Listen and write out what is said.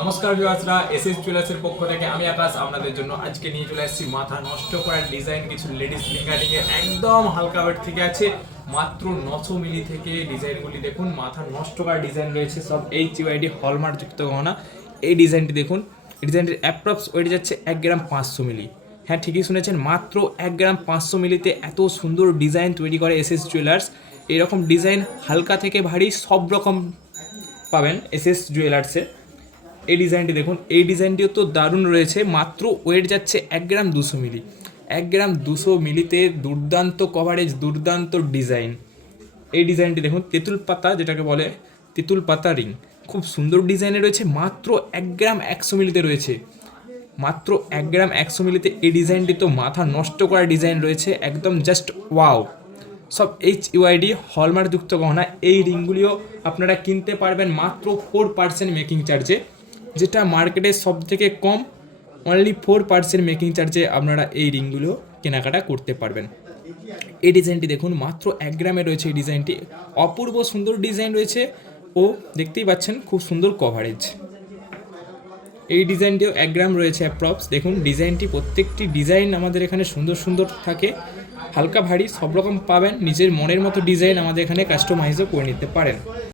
নমস্কার ভিউয়ার্সরা, এসএস জুয়েলার্সের পক্ষ থেকে আমি আকাশ আপনাদের জন্য আজকে নিয়ে চলে এসেছি মাথা নষ্ট করার ডিজাইন কিছু লেডিস ফিঙ্গারিং এর একদম হালকা ওয়েট থেকে আছে। মাত্র 900 মিলি থেকে ডিজাইনগুলি দেখুন, মাথা নষ্ট করার ডিজাইন রয়েছে সব HUID হলমার্ক যুক্ত গহনা। এই ডিজাইনটি দেখুন, ডিজাইনটির অ্যাপ্রক্স ওয়েট যাচ্ছে 1 গ্রাম 500 মিলি। হ্যাঁ, ঠিকই শুনেছেন, মাত্র 1 গ্রাম 500 মিলিতে এত সুন্দর ডিজাইন তৈরি করে এসএস জুয়েলার্স। এরকম ডিজাইন হালকা থেকে ভারী সব রকম পাবেন এসএস জুয়েলার্সে। এই ডিজাইনটি দেখুন, এই ডিজাইনটিও তো দারুণ রয়েছে। মাত্র ওয়েট যাচ্ছে 1 গ্রাম 200 মিলি। 1 গ্রাম 200 মিলিতে দুর্দান্ত কভারেজ, দুর্দান্ত ডিজাইন। এই ডিজাইনটি দেখুন, তেঁতুল পাতা যেটাকে বলে, তেঁতুল পাতা রিং, খুব সুন্দর ডিজাইনে রয়েছে। মাত্র 1 গ্রাম 100 মিলিতে রয়েছে। মাত্র 1 গ্রাম 100 মিলিতে এই ডিজাইনটি তো মাথা নষ্ট করা ডিজাইন রয়েছে, একদম জাস্ট ওয়াও। সব HUID হলমার্ক যুক্ত গহনা। এই রিংগুলিও আপনারা কিনতে পারবেন মাত্র 4% মেকিং চার্জে, যেটা মার্কেটে সব থেকে কম। অনলি 4% মেকিং চার্জে আপনারা এই রিংগুলো কেনাকাটা করতে পারবেন। এই ডিজাইনটি দেখুন, মাত্র 1 গ্রামে রয়েছে এই ডিজাইনটি। অপূর্ব সুন্দর ডিজাইন রয়েছে ও দেখতেই পাচ্ছেন খুব সুন্দর কভারেজ। এই ডিজাইনটিও 1 গ্রাম রয়েছে অ্যাপ্রক্স। দেখুন ডিজাইনটি, প্রত্যেকটি ডিজাইন আমাদের এখানে সুন্দর সুন্দর থাকে, হালকা ভারী সব রকম পাবেন। নিজের মনের মতো ডিজাইন আমাদের এখানে কাস্টমাইজও করে নিতে পারেন।